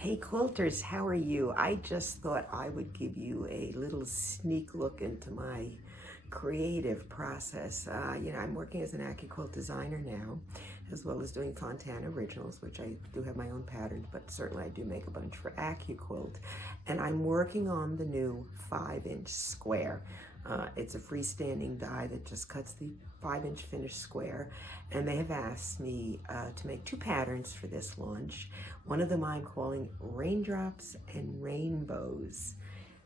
Hey quilters, how are you? I just thought I would give you a little sneak look into my creative process. I'm working as an AccuQuilt designer now, as well as doing Fontana Originals, which I do have my own patterns, but certainly I do make a bunch for AccuQuilt. And I'm working on the new 5-inch square. It's a freestanding die that just cuts the 5-inch finished square. And they have asked me to make 2 patterns for this launch. One of them I'm calling Raindrops and Rainbows.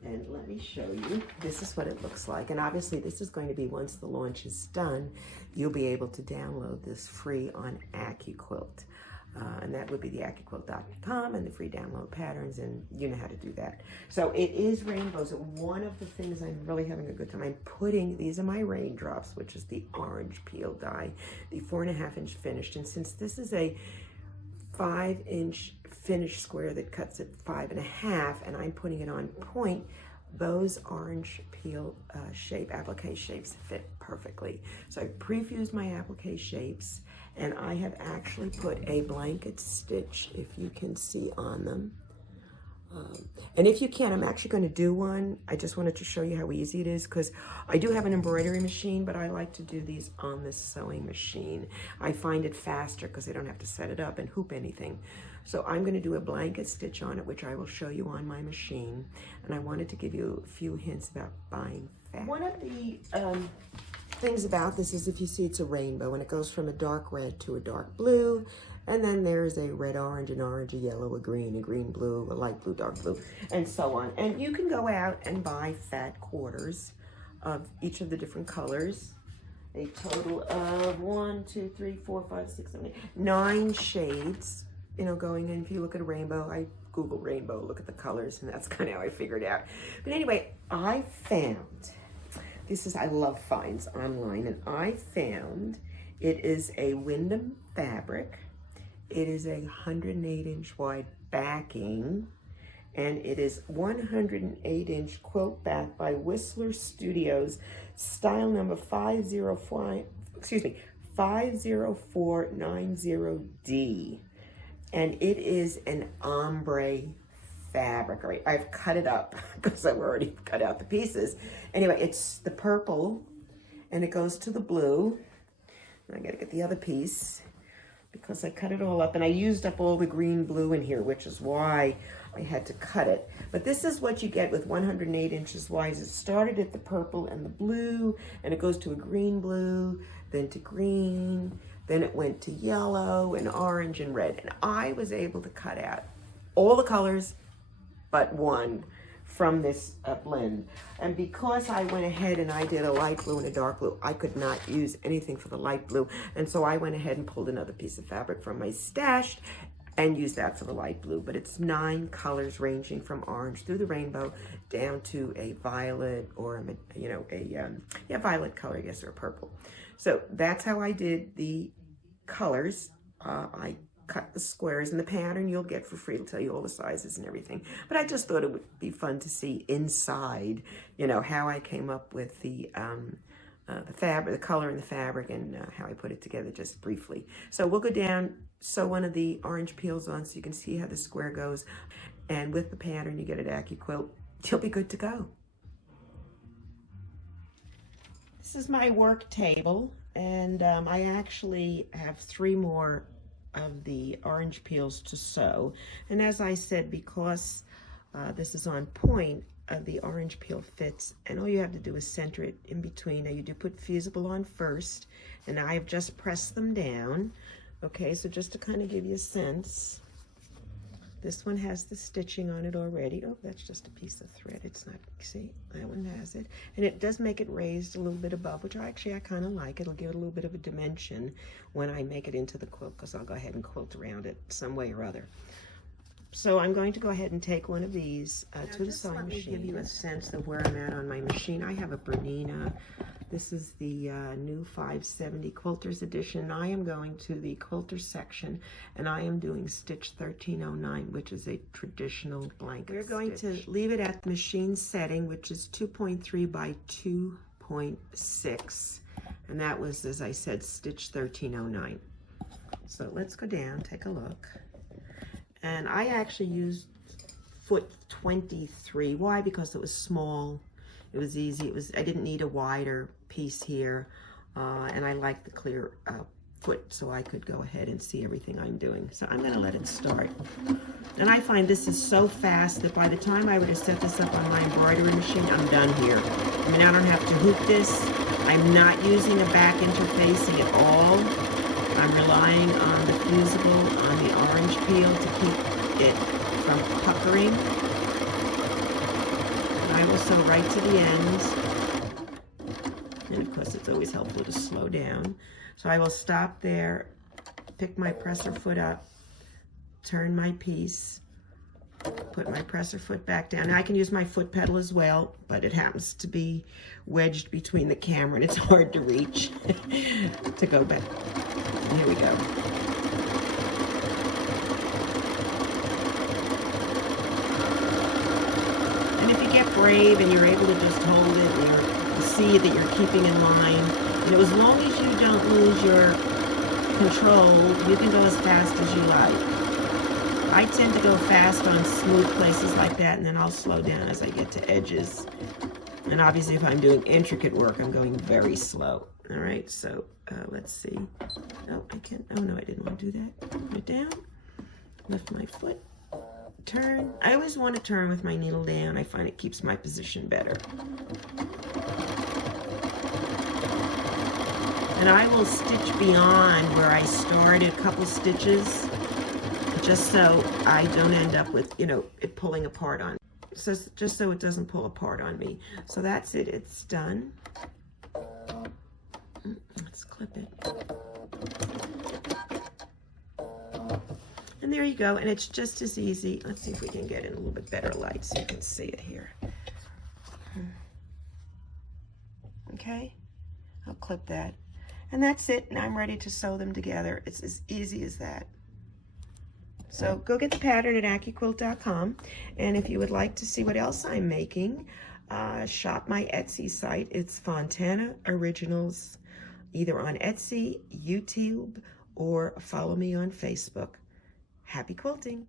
And let me show you. This is what it looks like. And obviously this is going to be, once the launch is done, you'll be able to download this free on AccuQuilt. And that would be the AccuQuilt.com and the free download patterns, and you know how to do that. So it is rainbows. One of the things I'm really having a good time, I'm putting, these are my Raindrops, which is the orange peel die, the 4.5-inch finished. And since this is a 5-inch finished square that cuts at 5.5, and I'm putting it on point, those orange peel applique shapes fit perfectly. So I prefused my applique shapes, and I have actually put a blanket stitch, if you can see on them. And if you can, I'm actually going to do one. I just wanted to show you how easy it is, because I do have an embroidery machine, but I like to do these on this sewing machine. I find it faster because I don't have to set it up and hoop anything. So I'm going to do a blanket stitch on it, which I will show you on my machine. And I wanted to give you a few hints about buying fabric. One of the things about this is, if you see, it's a rainbow, and it goes from a dark red to a dark blue. And then there's a red, orange, an orange, a yellow, a green, blue, a light blue, dark blue, and so on. And you can go out and buy fat quarters of each of the different colors. A total of 1, 2, 3, 4, 5, 6, 7, 8, 9 shades, going in. If you look at a rainbow, I Google rainbow, look at the colors, and that's kind of how I figured it out. But anyway, I found, I love finds online, and I found it is a Wyndham fabric. It is a 108-inch wide backing, and it is 108-inch quilt back by Whistler Studios, style number 50490D. And it is an ombre fabric. Right? I've cut it up because I've already cut out the pieces. Anyway, it's the purple, and it goes to the blue. I gotta get the other piece, because I cut it all up, and I used up all the green blue in here, which is why I had to cut it. But this is what you get with 108 inches wide. It started at the purple and the blue, and it goes to a green blue, then to green, then it went to yellow and orange and red. And I was able to cut out all the colors but one from this blend. And because I went ahead and I did a light blue and a dark blue, I could not use anything for the light blue. And so I went ahead and pulled another piece of fabric from my stash and used that for the light blue. But it's 9 colors ranging from orange through the rainbow down to a violet, or a violet color, I guess, or purple. So that's how I did the colors. I cut the squares, and the pattern you'll get for free. It'll tell you all the sizes and everything. But I just thought it would be fun to see inside, how I came up with the fabric, the color in the fabric, and how I put it together, just briefly. So we'll go down, sew one of the orange peels on so you can see how the square goes. And with the pattern you get at AccuQuilt, you'll be good to go. This is my work table, and I actually have 3 more of the orange peels to sew. And as I said, because this is on point, the orange peel fits, and all you have to do is center it in between. Now you do put fusible on first, and I have just pressed them down. Okay, so just to kind of give you a sense, this one has the stitching on it already. Oh, that's just a piece of thread. It's not, see, that one has it. And it does make it raised a little bit above, which I kind of like. It'll give it a little bit of a dimension when I make it into the quilt, because I'll go ahead and quilt around it some way or other. So I'm going to go ahead and take one of these to the sewing machine. Let me give you a sense of where I'm at on my machine. I have a Bernina. This is the new 570 Quilters edition. I am going to the quilter section, and I am doing stitch 1309, which is a traditional blanket stitch. We're going to leave it at the machine setting, which is 2.3 by 2.6. And that was, as I said, stitch 1309. So let's go down, take a look. And I actually used foot 23. Why? Because it was small. It was easy. I didn't need a wider piece here. And I like the clear foot, so I could go ahead and see everything I'm doing. So I'm gonna let it start. And I find this is so fast that by the time I were to set this up on my embroidery machine, I'm done here. I mean, I don't have to hoop this. I'm not using a back interfacing at all. I'm relying on the fusible, on the orange peel to keep it from puckering. And I will sew right to the ends. And of course, it's always helpful to slow down. So I will stop there, pick my presser foot up, turn my piece, put my presser foot back down. Now I can use my foot pedal as well, but it happens to be wedged between the camera and it's hard to reach to go back. Here we go. And if you get brave and you're able to just hold it and you see that you're keeping in line, and as long as you don't lose your control, you can go as fast as you like. I tend to go fast on smooth places like that, and then I'll slow down as I get to edges. And obviously if I'm doing intricate work, I'm going very slow. All right, so let's see. Oh, I can't, oh no, I didn't want to do that. Put it down, lift my foot, turn. I always want to turn with my needle down. I find it keeps my position better. And I will stitch beyond where I started, a couple stitches, just so I don't end up with, you know, it pulling apart on me. So just so it doesn't pull apart on me. So that's it, it's done. Let's clip it. And there you go, and it's just as easy. Let's see if we can get in a little bit better light so you can see it here. Okay, I'll clip that. And that's it, and I'm ready to sew them together. It's as easy as that. So go get the pattern at AccuQuilt.com, and if you would like to see what else I'm making, shop my Etsy site. It's Fontana Originals, either on Etsy, YouTube, or follow me on Facebook. Happy quilting!